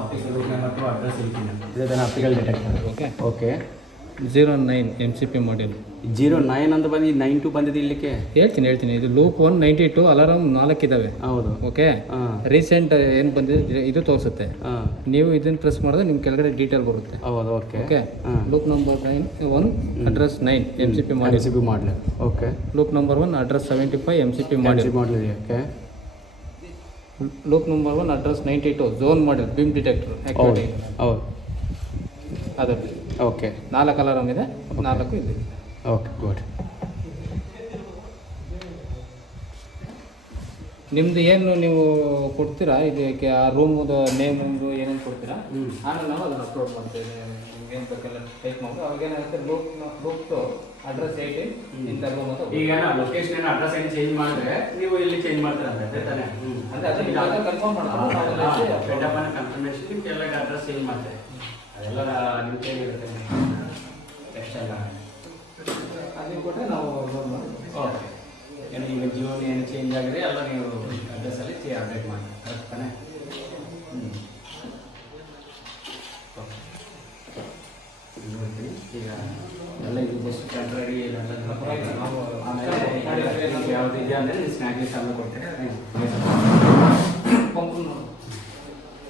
Optical ಮತ್ತು address ಹೇಳ್ತೀನಿ ಇದೇ ತಾನೇ optical detector. Okay okay 09 MCP model. 09 ಅಂತ ಬಂದು 92 ಬಂದಿದೆ ಇಲ್ಲಿಕ್ಕೆ. ಹೇಳ್ತೀನಿ ಇದು ಲೂಪ್ 192 ಅಲಾರಾಮ್ 4 ಇದ್ದಾವೆ. ಹೌದು. ಓಕೆ ರೀಸೆಂಟ್ ಏನು ಬಂದಿದೆ ಇದು ತೋರಿಸುತ್ತೆ. ನೀವು ಇದನ್ನು ಪ್ರೆಸ್ ಮಾಡಿದ್ರೆ ನಿಮ್ಮ ಕೆಳಗಡೆ ಡೀಟೇಲ್ ಬರುತ್ತೆ. ಹೌದು. Okay okay loop number 1 address 9 MCP model. Okay loop number 1 address 75 MCP model. Okay loop number 1 address 92 zone model beam detector activity. ಹೌದು ಅದರಲ್ಲಿ ಓಕೆ 4 ಅಲಾರಾಮ್ ಇದೆ, 4 ಇದೆ. Okay good. ನಿಮ್ಮದು ಏನು ನೀವು ಕೊಡ್ತೀರಾ ಇದಕ್ಕೆ ಆ ರೂಮದು ನೇಮು ಏನೇನು ಕೊಡ್ತೀರಾ, ಆಮೇಲೆ ನಾವು ಅದನ್ನು ಅಪ್ಲೋಡ್ ಮಾಡ್ತೇವೆ. ನಿಮ್ಗೆ ಏನು ಬೇಕೆಲ್ಲ ಟೈಪ್ ಮಾಡಿ ಅವಾಗ ಏನಾಗುತ್ತೆ ಲೂಪ್ದು ಅಡ್ರೆಸ್ 18 ಇಂಥ ರೂಮ್ ಅಂತ. ಈಗ ಲೊಕೇಶನ್ ಅಡ್ರೆಸ್ ಏನು ಚೇಂಜ್ ಮಾಡಿದ್ರೆ ನೀವು ಇಲ್ಲಿ ಚೇಂಜ್ ಮಾಡ್ತೀರಾ ಅಂತ ತಾನೇ? ಅಂದರೆ ಅದನ್ನು ಕನ್ಫರ್ಮ್ ಮಾಡ್ಕೊಂಡು ಕನ್ಫರ್ಮೇಷನ್ ಎಲ್ಲ ಅಡ್ರೆಸ್ ಚೇಂಜ್ ಮಾಡ್ತಾರೆ. ಅದೆಲ್ಲ ನಿಮ್ಮ ಕೈಲಿರುತ್ತೆ ಎಷ್ಟೆಲ್ಲ ಅದನ್ನು ಕೊಟ್ಟರೆ ನಾವು ಲೋನ್ ಮಾಡಿ. ಓಕೆ ಏನು ಈಗ ಜಿಯೋ ಏನು ಚೇಂಜ್ ಆಗಿದೆ ಎಲ್ಲ ನೀವು ಅಡ್ರೆಸ್ಸಲ್ಲಿ ಅಪ್ಡೇಟ್ ಮಾಡಿ ಕರೆಕ್ಟ್ ತಾನೇ? ನೋಡ್ತೀನಿ ಈಗ ಎಲ್ಲ ಇದು ಜಸ್ಟ್ ಟೆಂಪ್ರರಿ ಆಮೇಲೆ ಯಾವ್ದು ಇದೆ ಅಂದರೆ ಸ್ನ್ಯಾಕ್ ಲಿಸ್ಟ್ ಆಮೇಲೆ ಕೊಡ್ತೇನೆ.